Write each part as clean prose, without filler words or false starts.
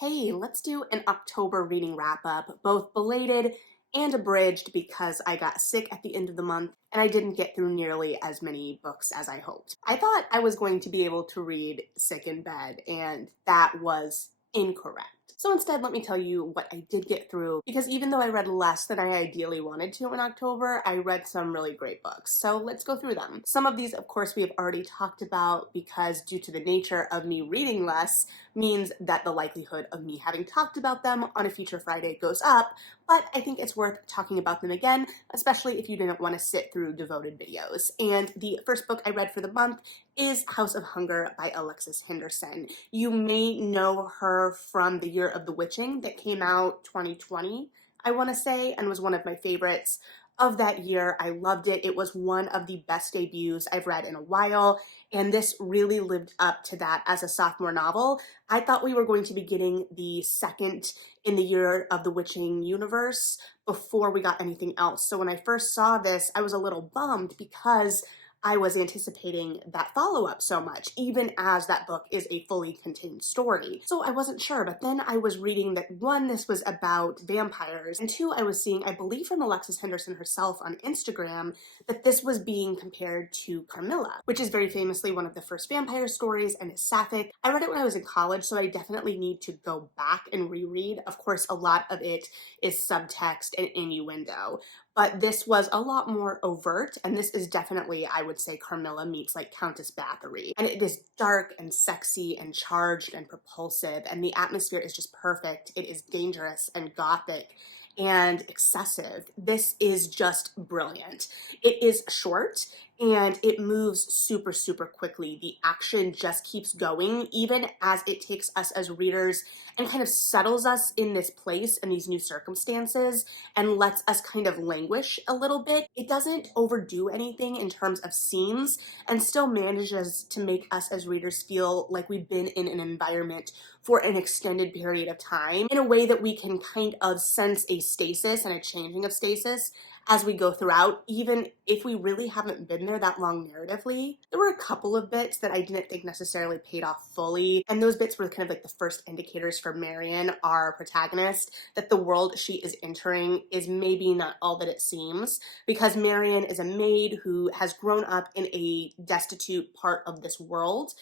Hey, let's do an October reading wrap up, both belated and abridged because I got sick at the end of the month and I didn't get through nearly as many books as I hoped. I thought I was going to be able to read sick in bed, and that was incorrect. So instead, let me tell you what I did get through, because even though I read less than I ideally wanted to in October, I read some really great books. So let's go through them. Some of these, of course, we have already talked about because due to the nature of me reading less, means that the likelihood of me having talked about them on a future Friday goes up, but I think it's worth talking about them again, especially if you didn't want to sit through devoted videos. And the first book I read for the month is House of Hunger by Alexis Henderson. You may know her from The Year of the Witching that came out 2020, I want to say, and was one of my favorites of that year. I loved it. It was one of the best debuts I've read in a while, and this really lived up to that as a sophomore novel. I thought we were going to be getting the second in the Year of the Witching universe before we got anything else. So when I first saw this, I was a little bummed because I was anticipating that follow-up so much, even as that book is a fully contained story. So I wasn't sure, but then I was reading that one, this was about vampires, and two, I was seeing, I believe from Alexis Henderson herself on Instagram, that this was being compared to Carmilla, which is very famously one of the first vampire stories and is sapphic. I read it when I was in college, so I definitely need to go back and reread. Of course, a lot of it is subtext and innuendo, but this was a lot more overt, and this is definitely, I would say, Carmilla meets like Countess Bathory. And it is dark and sexy and charged and propulsive, and the atmosphere is just perfect. It is dangerous and gothic and excessive. This is just brilliant. It is short and it moves super, super quickly. The action just keeps going, even as it takes us as readers and kind of settles us in this place and these new circumstances and lets us kind of languish a little bit. It doesn't overdo anything in terms of scenes and still manages to make us as readers feel like we've been in an environment for an extended period of time in a way that we can kind of sense a stasis and a changing of stasis as we go throughout, even if we really haven't been there that long narratively. There were a couple of bits that I didn't think necessarily paid off fully, and those bits were kind of like the first indicators for Marion, our protagonist, that the world she is entering is maybe not all that it seems, because Marion is a maid who has grown up in a destitute part of this world,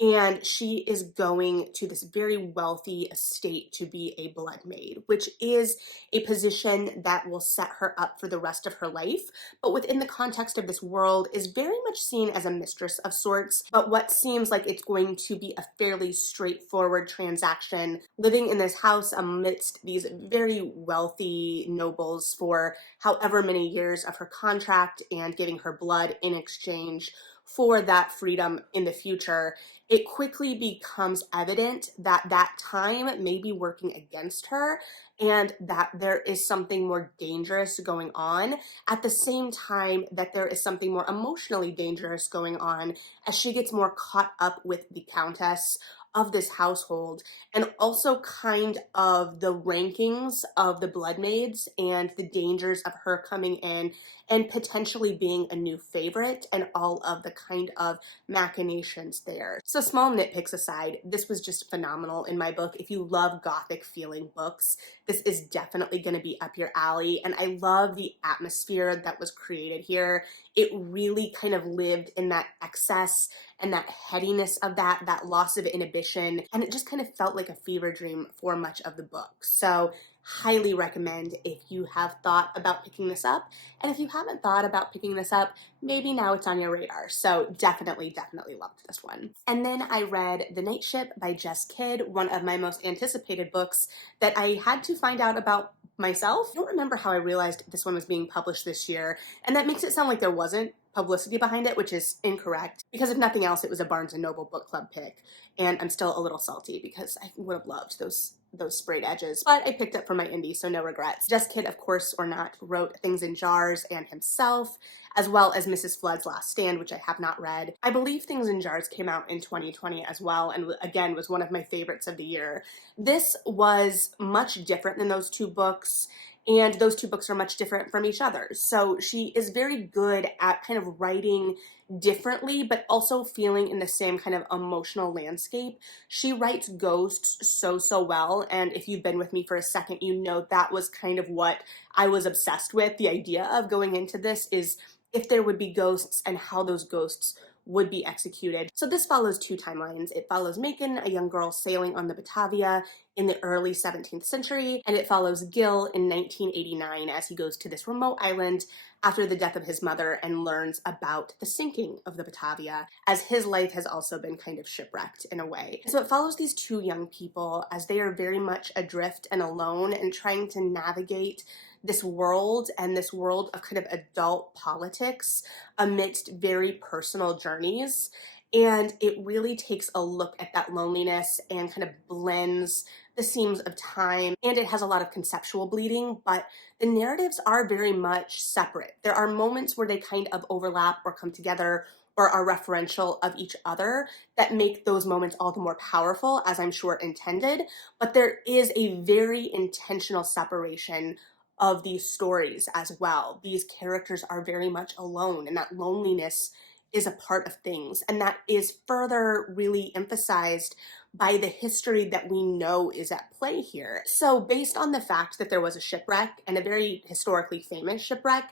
and she is going to this very wealthy estate to be a blood maid, which is a position that will set her up for the rest of her life, but within the context of this world is very much seen as a mistress of sorts. But what seems like it's going to be a fairly straightforward transaction, living in this house amidst these very wealthy nobles for however many years of her contract and giving her blood in exchange for that freedom in the future, it quickly becomes evident that that time may be working against her and that there is something more dangerous going on, at the same time that there is something more emotionally dangerous going on as she gets more caught up with the Countess of this household, and also kind of the rankings of the blood maids and the dangers of her coming in and potentially being a new favorite and all of the kind of machinations there. So small nitpicks aside, this was just phenomenal in my book. If you love gothic feeling books, this is definitely going to be up your alley, and I love the atmosphere that was created here. It really kind of lived in that excess and that headiness of that loss of inhibition, and it just kind of felt like a fever dream for much of the book. So highly recommend if you have thought about picking this up, and if you haven't thought about picking this up, maybe now it's on your radar. So definitely loved this one. And then I read The Night Ship by Jess Kidd, one of my most anticipated books that I had to find out about myself. I don't remember how I realized this one was being published this year, and that makes it sound like there wasn't publicity behind it, which is incorrect, because if nothing else, it was a Barnes & Noble book club pick, and I'm still a little salty because I would have loved those sprayed edges, but I picked up for my indie, so no regrets. Jess Kidd, of course, or not, wrote Things in Jars and Himself, as well as Mrs. Flood's Last Stand, which I have not read. I believe Things in Jars came out in 2020 as well, and again was one of my favorites of the year. This was much different than those two books and those two books are much different from each other. So she is very good at kind of writing differently, but also feeling in the same kind of emotional landscape. She writes ghosts so well, and if you've been with me for a second, you know that was kind of what I was obsessed with. The idea of going into this is if there would be ghosts and how those ghosts would be executed. So this follows two timelines. It follows Macon, a young girl sailing on the Batavia in the early 17th century, and it follows Gil in 1989 as he goes to this remote island after the death of his mother and learns about the sinking of the Batavia, as his life has also been kind of shipwrecked in a way. So it follows these two young people as they are very much adrift and alone and trying to navigate this world and this world of kind of adult politics amidst very personal journeys. And it really takes a look at that loneliness and kind of blends the seams of time. And it has a lot of conceptual bleeding, but the narratives are very much separate. There are moments where they kind of overlap or come together or are referential of each other that make those moments all the more powerful, as I'm sure intended. But there is a very intentional separation of these stories as well. These characters are very much alone, and that loneliness is a part of things. And that is further really emphasized by the history that we know is at play here. So based on the fact that there was a shipwreck, and a very historically famous shipwreck,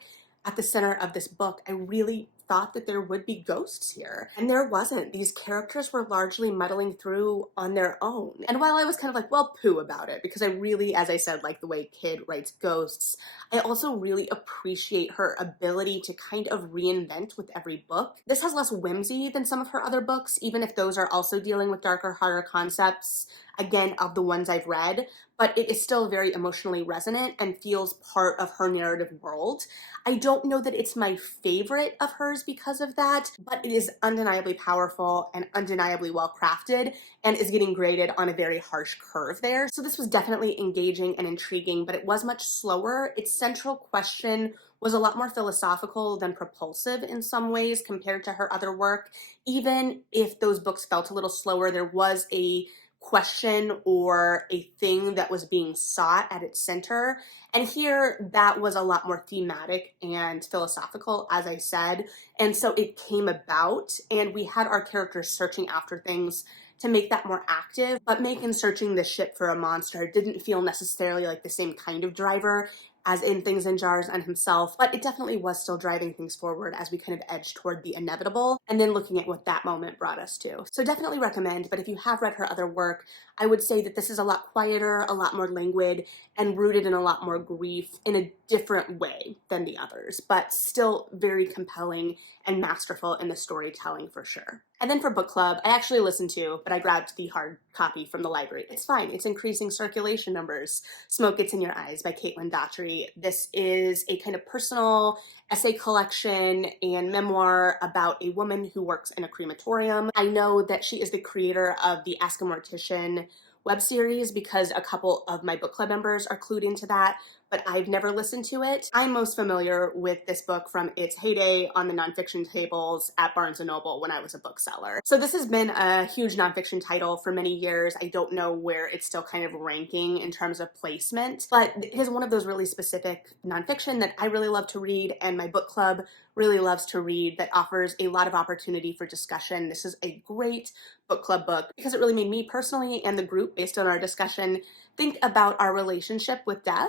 at the center of this book, I really thought that there would be ghosts here. And there wasn't. These characters were largely muddling through on their own. And while I was kind of like, well, poo about it, because I really, as I said, like the way Kid writes ghosts, I also really appreciate her ability to kind of reinvent with every book. This has less whimsy than some of her other books, even if those are also dealing with darker, harder concepts, again, of the ones I've read, but it is still very emotionally resonant and feels part of her narrative world. I don't know that it's my favorite of hers because of that, but it is undeniably powerful and undeniably well crafted and is getting graded on a very harsh curve there. So this was definitely engaging and intriguing, but it was much slower. Its central question was a lot more philosophical than propulsive in some ways compared to her other work. Even if those books felt a little slower, there was a question or a thing that was being sought at its center. And here, that was a lot more thematic and philosophical, as I said. And so it came about, and we had our characters searching after things to make that more active. But Macon searching the ship for a monster didn't feel necessarily like the same kind of driver as in Things in Jars and himself, but it definitely was still driving things forward as we kind of edged toward the inevitable, and then looking at what that moment brought us to. So definitely recommend, but if you have read her other work, I would say that this is a lot quieter, a lot more languid, and rooted in a lot more grief in a different way than the others, but still very compelling and masterful in the storytelling for sure. And then for book club, I actually listened to, but I grabbed the hard copy from the library. It's fine. It's increasing circulation numbers. Smoke Gets in Your Eyes by Caitlin Daughtry. This is a kind of personal essay collection and memoir about a woman who works in a crematorium. I know that she is the creator of the Ask a Mortician web series because a couple of my book club members are clued into that, but I've never listened to it. I'm most familiar with this book from its heyday on the nonfiction tables at Barnes & Noble when I was a bookseller. So this has been a huge nonfiction title for many years. I don't know where it's still kind of ranking in terms of placement, but it is one of those really specific nonfiction that I really love to read, and my book club really loves to read, that offers a lot of opportunity for discussion. This is a great book club book because it really made me personally and the group, based on our discussion, think about our relationship with death.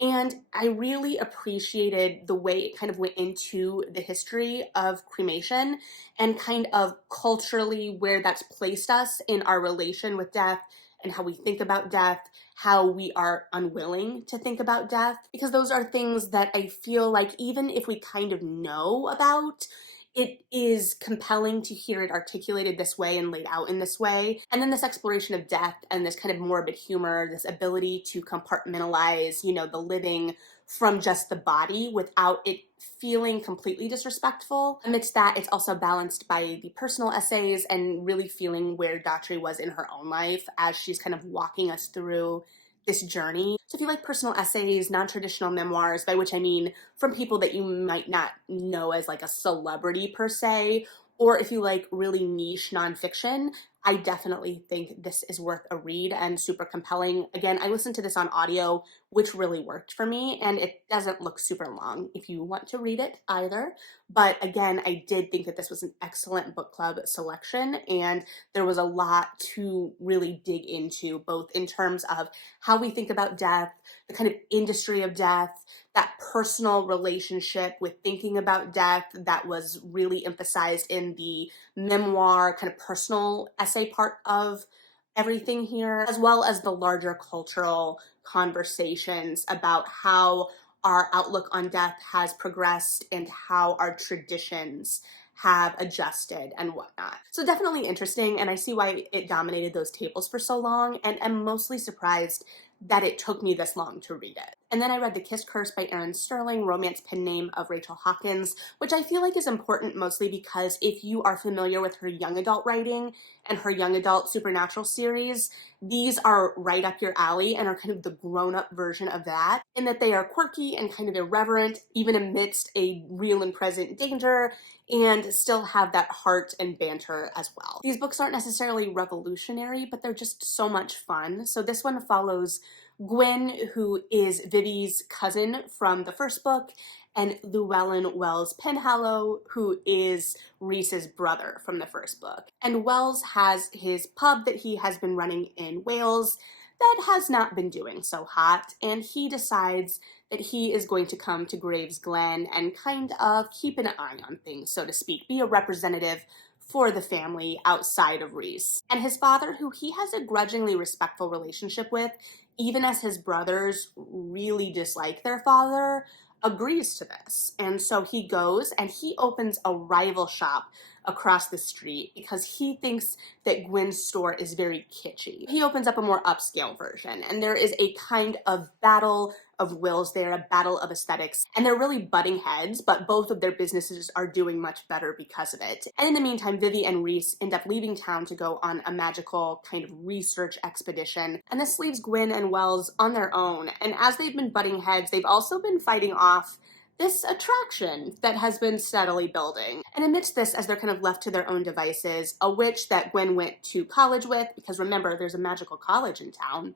And I really appreciated the way it kind of went into the history of cremation and kind of culturally where that's placed us in our relation with death and how we think about death, how we are unwilling to think about death, because those are things that I feel like even if we kind of know about, it is compelling to hear it articulated this way and laid out in this way. And then this exploration of death and this kind of morbid humor, this ability to compartmentalize, the living from just the body without it feeling completely disrespectful. Amidst that, it's also balanced by the personal essays and really feeling where Daughtry was in her own life as she's kind of walking us through this journey. So if you like personal essays, non-traditional memoirs, by which I mean from people that you might not know as like a celebrity per se, or if you like really niche nonfiction, I definitely think this is worth a read and super compelling. Again, I listened to this on audio, which really worked for me, and it doesn't look super long if you want to read it either. But again, I did think that this was an excellent book club selection, and there was a lot to really dig into, both in terms of how we think about death, the kind of industry of death, that personal relationship with thinking about death that was really emphasized in the memoir, kind of personal essay part of everything here, as well as the larger cultural conversations about how our outlook on death has progressed and how our traditions have adjusted and whatnot. So definitely interesting, and I see why it dominated those tables for so long, and I'm mostly surprised that it took me this long to read it. And then I read The Kiss Curse by Erin Sterling, romance pen name of Rachel Hawkins, which I feel like is important mostly because if you are familiar with her young adult writing and her young adult supernatural series, these are right up your alley and are kind of the grown-up version of that, in that they are quirky and kind of irreverent, even amidst a real and present danger, and still have that heart and banter as well. These books aren't necessarily revolutionary, but they're just so much fun. So this one follows Gwen, who is Vivi's cousin from the first book, and Llewellyn Wells Penhallow, who is Reese's brother from the first book. And Wells has his pub that he has been running in Wales that has not been doing so hot, and he decides that he is going to come to Graves Glen and kind of keep an eye on things, so to speak, be a representative for the family outside of Reese. And his father, who he has a grudgingly respectful relationship with, even as his brothers really dislike their father, agrees to this. And so he goes and he opens a rival shop across the street because he thinks that Gwen's store is very kitschy. He opens up a more upscale version, and there is a kind of battle of wills there, a battle of aesthetics, and they're really butting heads, but both of their businesses are doing much better because of it. And in the meantime, Vivi and Reese end up leaving town to go on a magical kind of research expedition, and this leaves Gwen and Wells on their own. And as they've been butting heads, they've also been fighting off this attraction that has been steadily building. And amidst this, as they're kind of left to their own devices, a witch that Gwen went to college with, because remember, there's a magical college in town,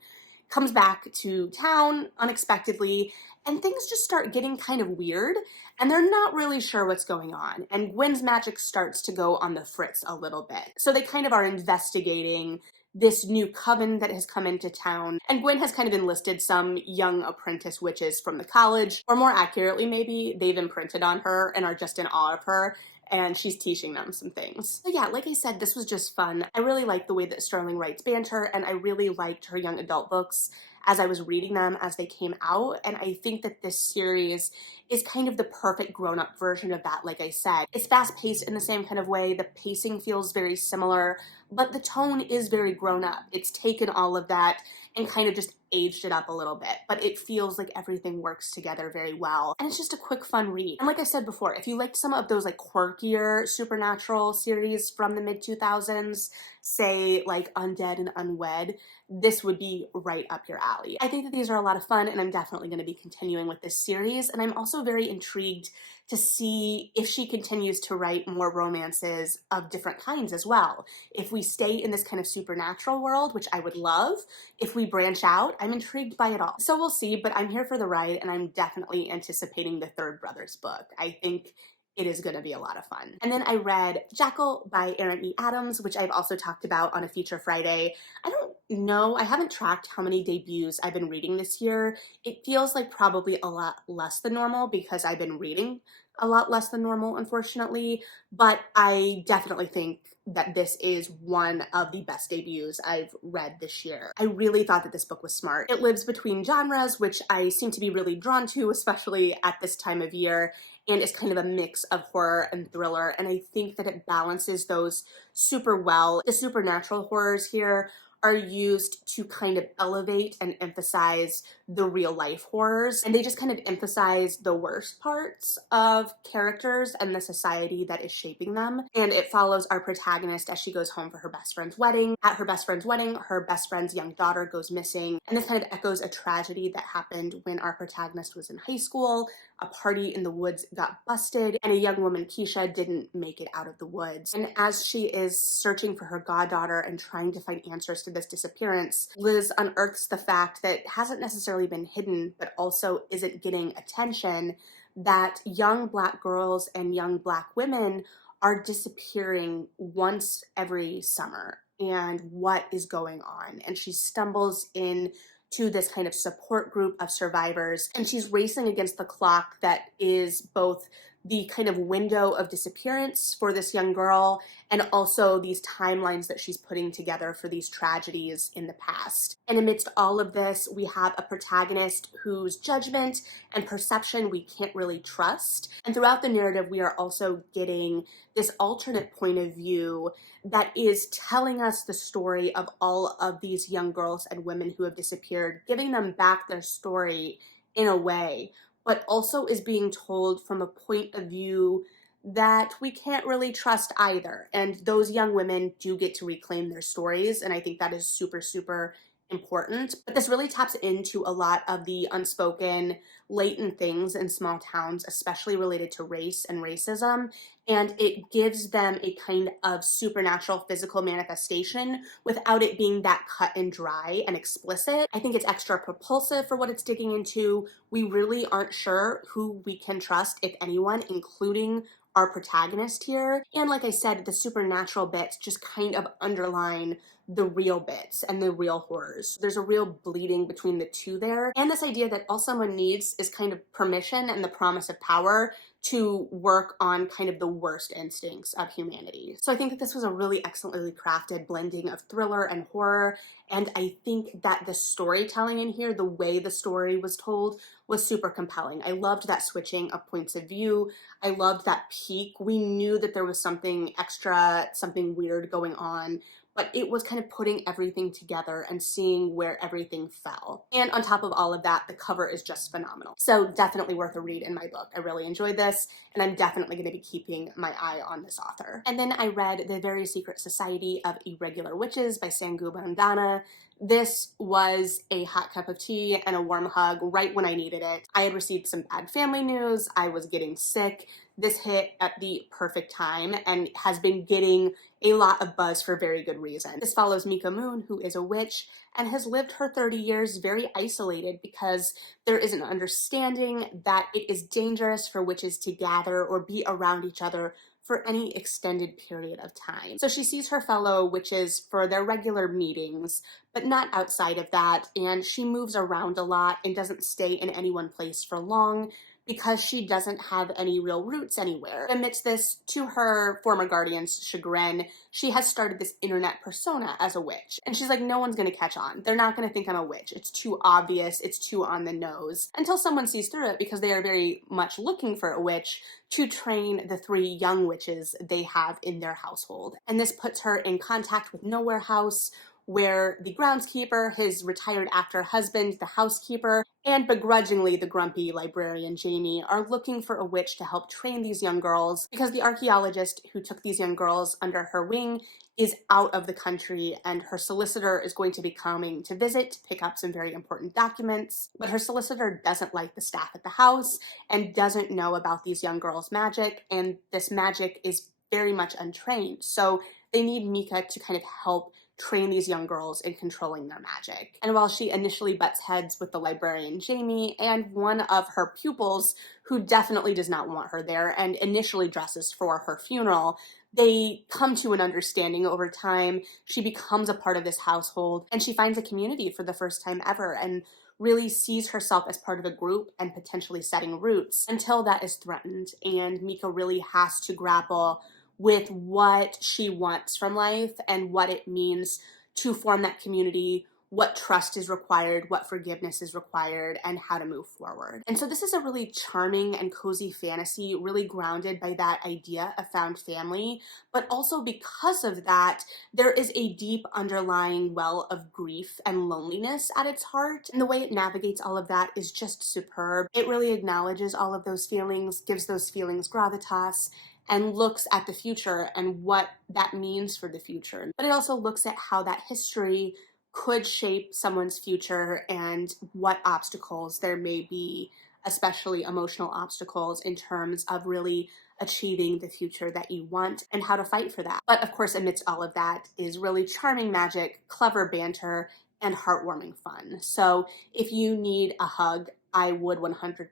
comes back to town unexpectedly, and things just start getting kind of weird, and they're not really sure what's going on. And Gwen's magic starts to go on the fritz a little bit. So they kind of are investigating this new coven that has come into town, and Gwen has kind of enlisted some young apprentice witches from the college, or more accurately maybe, they've imprinted on her and are just in awe of her, and she's teaching them some things. So yeah, like I said, this was just fun. I really like the way that Sterling writes banter, and I really liked her young adult books as I was reading them as they came out, and I think that this series is kind of the perfect grown-up version of that, like I said. It's fast-paced in the same kind of way, the pacing feels very similar, but the tone is very grown-up. It's taken all of that and kind of just aged it up a little bit, but it feels like everything works together very well, and it's just a quick, fun read. And like I said before, if you liked some of those like quirkier supernatural series from the mid-2000s, say like Undead and Unwed, this would be right up your alley. I think that these are a lot of fun, and I'm definitely going to be continuing with this series, and I'm also very intrigued to see if she continues to write more romances of different kinds as well. If we stay in this kind of supernatural world, which I would love, if we branch out, I'm intrigued by it all. So we'll see, but I'm here for the ride, and I'm definitely anticipating the third Brothers book. I think it is going to be a lot of fun. And then I read Jackal by Aaron E. Adams, which I've also talked about on a Feature Friday. I don't know, I haven't tracked how many debuts I've been reading this year. It feels like probably a lot less than normal because I've been reading a lot less than normal, unfortunately, but I definitely think that this is one of the best debuts I've read this year. I really thought that this book was smart. It lives between genres, which I seem to be really drawn to, especially at this time of year, and it's kind of a mix of horror and thriller, and I think that it balances those super well. The supernatural horrors here are used to kind of elevate and emphasize the real life horrors, and they just kind of emphasize the worst parts of characters and the society that is shaping them. And it follows our protagonist as she goes home for her best friend's wedding. At her best friend's wedding, her best friend's young daughter goes missing, and this kind of echoes a tragedy that happened when our protagonist was in high school. a party in the woods got busted, and a young woman, Keisha, didn't make it out of the woods. And as she is searching for her goddaughter and trying to find answers to this disappearance, Liz unearths the fact that hasn't necessarily been hidden, but also isn't getting attention, that young Black girls and young Black women are disappearing once every summer, and what is going on. And she stumbles in to this kind of support group of survivors, and she's racing against the clock that is both the kind of window of disappearance for this young girl and also these timelines that she's putting together for these tragedies in the past. And amidst all of this, we have a protagonist whose judgment and perception we can't really trust. And throughout the narrative, we are also getting this alternate point of view that is telling us the story of all of these young girls and women who have disappeared, giving them back their story in a way, but also is being told from a point of view that we can't really trust either. And those young women do get to reclaim their stories, and I think that is super, super important. But this really taps into a lot of the unspoken, latent things in small towns, especially related to race and racism, and it gives them a kind of supernatural physical manifestation without it being that cut and dry and explicit. I think it's extra propulsive for what it's digging into. We really aren't sure who we can trust, if anyone, including our protagonist here. And like I said, the supernatural bits just kind of underline the real bits and the real horrors. There's a real bleeding between the two there. And this idea that all someone needs is kind of permission and the promise of power to work on kind of the worst instincts of humanity. So I think that this was a really excellently crafted blending of thriller and horror, and I think that the storytelling in here, the way the story was told, was super compelling. I loved that switching of points of view. I loved that peak. We knew that there was something extra, something weird going on, but it was kind of putting everything together and seeing where everything fell. And on top of all of that, the cover is just phenomenal. So definitely worth a read in my book. I really enjoyed this, and I'm definitely going to be keeping my eye on this author. And then I read The Very Secret Society of Irregular Witches by Sangu Bandana. This was a hot cup of tea and a warm hug right when I needed it. I had received some bad family news. I was getting sick. This hit at the perfect time and has been getting a lot of buzz for very good reason. This follows Mika Moon, who is a witch and has lived her 30 years very isolated because there is an understanding that it is dangerous for witches to gather or be around each other for any extended period of time. So she sees her fellow witches for their regular meetings, but not outside of that, and she moves around a lot and doesn't stay in any one place for long because she doesn't have any real roots anywhere. Amidst this, to her former guardian's chagrin, she has started this internet persona as a witch. And she's like, no one's gonna catch on. They're not gonna think I'm a witch. It's too obvious, it's too on the nose. Until someone sees through it, because they are very much looking for a witch to train the 3 young witches they have in their household. And this puts her in contact with Nowhere House, where the groundskeeper, his retired actor husband, the housekeeper, and begrudgingly the grumpy librarian Jamie are looking for a witch to help train these young girls because the archaeologist who took these young girls under her wing is out of the country, and her solicitor is going to be coming to visit to pick up some very important documents. But her solicitor doesn't like the staff at the house and doesn't know about these young girls' magic, and this magic is very much untrained. So they need Mika to kind of help train these young girls in controlling their magic. And while she initially butts heads with the librarian Jamie and one of her pupils who definitely does not want her there and initially dresses for her funeral, they come to an understanding over time. She becomes a part of this household and she finds a community for the first time ever and really sees herself as part of a group and potentially setting roots until that is threatened. And Mika really has to grapple with what she wants from life and what it means to form that community, what trust is required, what forgiveness is required, and how to move forward. And so this is a really charming and cozy fantasy, really grounded by that idea of found family, but also because of that, there is a deep underlying well of grief and loneliness at its heart, and the way it navigates all of that is just superb. It really acknowledges all of those feelings, gives those feelings gravitas, and looks at the future and what that means for the future. But it also looks at how that history could shape someone's future and what obstacles there may be especially emotional obstacles in terms of really achieving the future that you want and how to fight for that. But of course, amidst all of that is really charming magic, clever banter, and heartwarming fun. So if you need a hug, I would 100%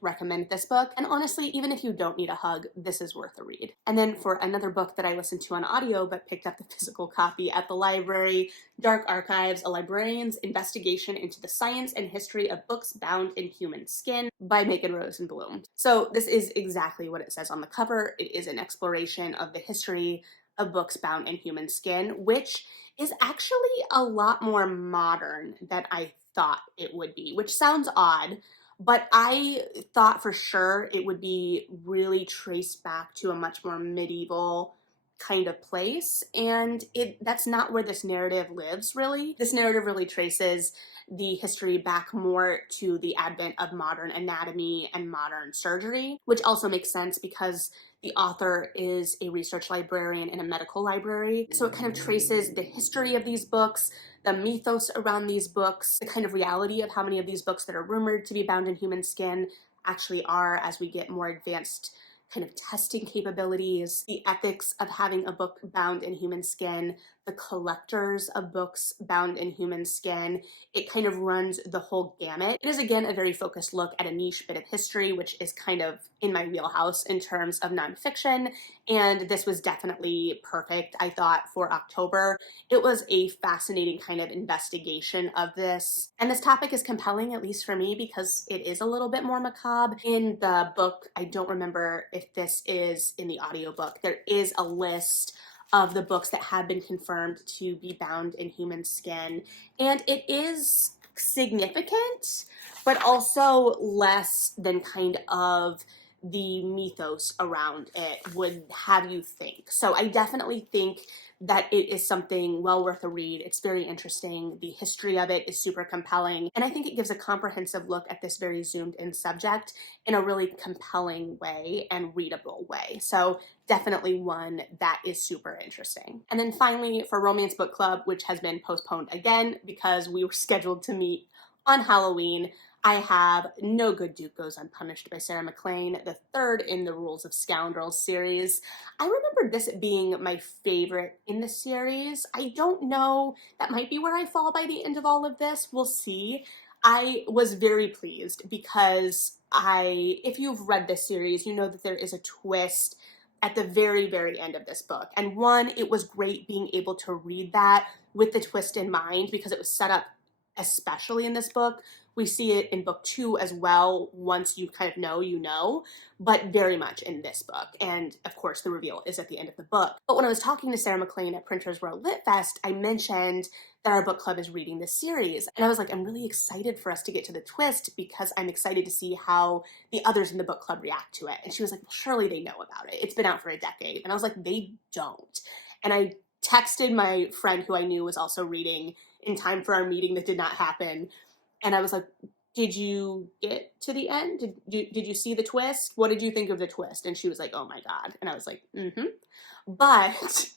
recommend this book. And honestly, even if you don't need a hug, this is worth a read. And then for another book that I listened to on audio but picked up the physical copy at the library, Dark Archives, A Librarian's Investigation into the Science and History of Books Bound in Human Skin by Megan Rosenblum. So this is exactly what it says on the cover. It is an exploration of the history of books bound in human skin, which is actually a lot more modern than I thought it would be, which sounds odd, but I thought for sure it would be really traced back to a much more medieval kind of place, and that's not where this narrative lives, really. This narrative really traces the history back more to the advent of modern anatomy and modern surgery, which also makes sense because the author is a research librarian in a medical library. So it kind of traces the history of these books, the mythos around these books, the kind of reality of how many of these books that are rumored to be bound in human skin actually are as we get more advanced kind of testing capabilities, the ethics of having a book bound in human skin, the collectors of books bound in human skin. It kind of runs the whole gamut. It is, again, a very focused look at a niche bit of history, which is kind of in my wheelhouse in terms of nonfiction, and this was definitely perfect, I thought, for October. It was a fascinating kind of investigation of this, and this topic is compelling, at least for me, because it is a little bit more macabre. In the book, I don't remember if this is in the audiobook, there is a list of the books that have been confirmed to be bound in human skin, and it is significant, but also less than kind of the mythos around it would have you think. So I definitely think that it is something well worth a read. It's very interesting. The history of it is super compelling, and I think it gives a comprehensive look at this very zoomed in subject in a really compelling way and readable way. So definitely one that is super interesting. And then finally, for Romance Book Club, which has been postponed again because we were scheduled to meet on Halloween, I have No Good Duke Goes Unpunished by Sarah MacLean, the third in the Rules of Scoundrels series. I remember this being my favorite in the series. I don't know, that might be where I fall by the end of all of this. We'll see. I was very pleased because if you've read this series, you know that there is a twist at the very, very end of this book. And one, it was great being able to read that with the twist in mind because it was set up especially in this book. We see it in book 2 as well. Once you kind of know, you know, but very much in this book. And of course, the reveal is at the end of the book. But when I was talking to Sarah MacLean at Printers Row Lit Fest, I mentioned that our book club is reading this series. And I was like, I'm really excited for us to get to the twist because I'm excited to see how the others in the book club react to it. And she was like, well, surely they know about it. It's been out for a decade. And I was like, they don't. And I texted my friend who I knew was also reading in time for our meeting that did not happen. And I was like, did you get to the end? Did you see the twist? What did you think of the twist? And she was like, oh my God. And I was like, mm-hmm. But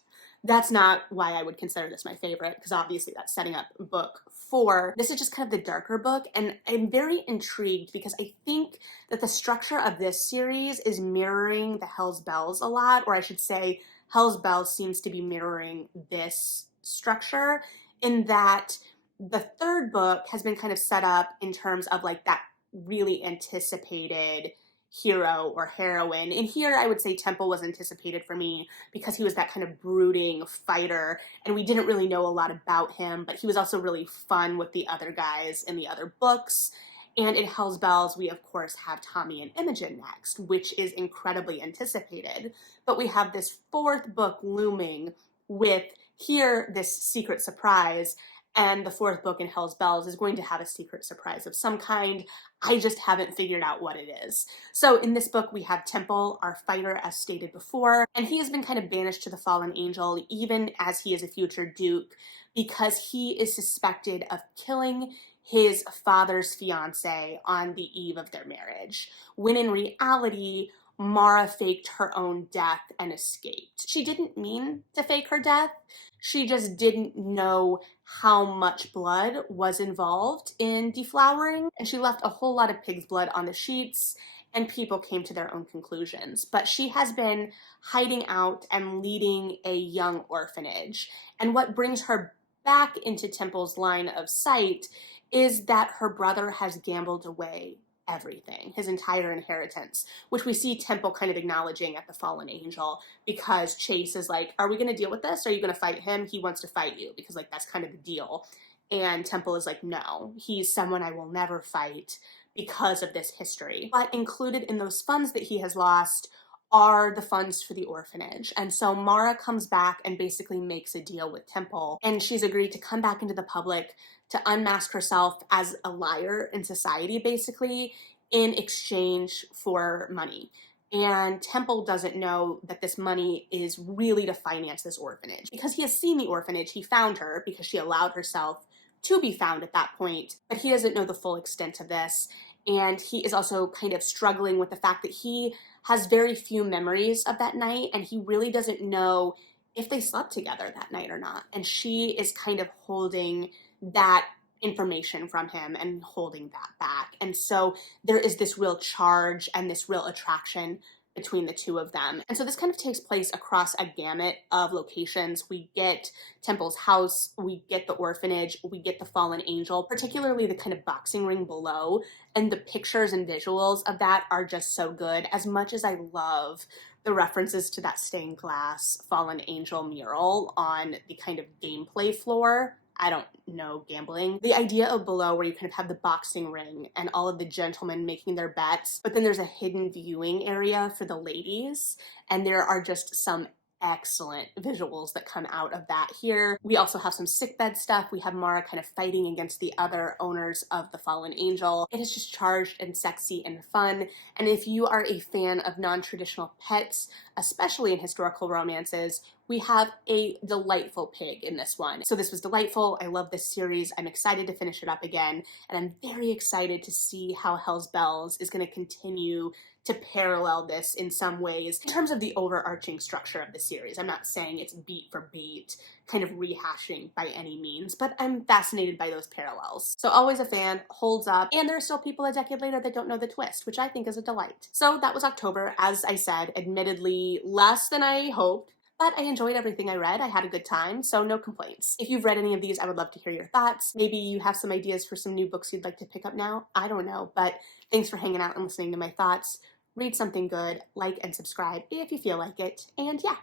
that's not why I would consider this my favorite, because obviously that's setting up book 4. This is just kind of the darker book, and I'm very intrigued because I think that the structure of this series is mirroring the Hell's Bells a lot, or I should say Hell's Bells seems to be mirroring this structure in that the third book has been kind of set up in terms of like that really anticipated hero or heroine. And here I would say Temple was anticipated for me because he was that kind of brooding fighter and we didn't really know a lot about him, but he was also really fun with the other guys in the other books. And in Hell's Bells, we of course have Tommy and Imogen next, which is incredibly anticipated. But we have this 4th book looming with here this secret surprise, and the 4th book in Hell's Bells is going to have a secret surprise of some kind. I just haven't figured out what it is. So in this book, we have Temple, our fighter, as stated before, and he has been kind of banished to the fallen angel, even as he is a future duke, because he is suspected of killing his father's fiance on the eve of their marriage, when in reality, Mara faked her own death and escaped. She didn't mean to fake her death. She just didn't know how much blood was involved in deflowering, and she left a whole lot of pig's blood on the sheets, and people came to their own conclusions. But she has been hiding out and leading a young orphanage. And what brings her back into Temple's line of sight is that her brother has gambled away everything, his entire inheritance, which we see Temple kind of acknowledging at the Fallen Angel, because Chase is like, are we going to deal with this? Are you going to fight him? He wants to fight you, because like that's kind of the deal. And Temple is like, no, he's someone I will never fight because of this history. But included in those funds that he has lost are the funds for the orphanage. And so Mara comes back and basically makes a deal with Temple, and she's agreed to come back into the public to unmask herself as a liar in society, basically, in exchange for money. And Temple doesn't know that this money is really to finance this orphanage. Because he has seen the orphanage, he found her because she allowed herself to be found at that point, but he doesn't know the full extent of this. And he is also kind of struggling with the fact that he has very few memories of that night, and he really doesn't know if they slept together that night or not. And she is kind of holding that information from him and holding that back. And so there is this real charge and this real attraction between the two of them. And so this kind of takes place across a gamut of locations. We get Temple's house, we get the orphanage, we get the Fallen Angel, particularly the kind of boxing ring below. And the pictures and visuals of that are just so good. As much as I love the references to that stained glass Fallen Angel mural on the kind of gameplay floor, I don't know gambling. The idea of below, where you kind of have the boxing ring and all of the gentlemen making their bets, but then there's a hidden viewing area for the ladies, and there are just some excellent visuals that come out of that here. We also have some sickbed stuff. We have Mara kind of fighting against the other owners of the Fallen Angel. It is just charged and sexy and fun. And if you are a fan of non-traditional pets, especially in historical romances, we have a delightful pig in this one. So this was delightful. I love this series. I'm excited to finish it up again. And I'm very excited to see how Hell's Bells is going to continue to parallel this in some ways in terms of the overarching structure of the series. I'm not saying it's beat for beat kind of rehashing by any means, but I'm fascinated by those parallels. So always a fan, holds up, and there are still people a decade later that don't know the twist, which I think is a delight. So that was October. As I said, admittedly less than I hoped, but I enjoyed everything I read. I had a good time, so no complaints. If you've read any of these, I would love to hear your thoughts. Maybe you have some ideas for some new books you'd like to pick up now. I don't know, but thanks for hanging out and listening to my thoughts. Read something good, like and subscribe if you feel like it, and yeah,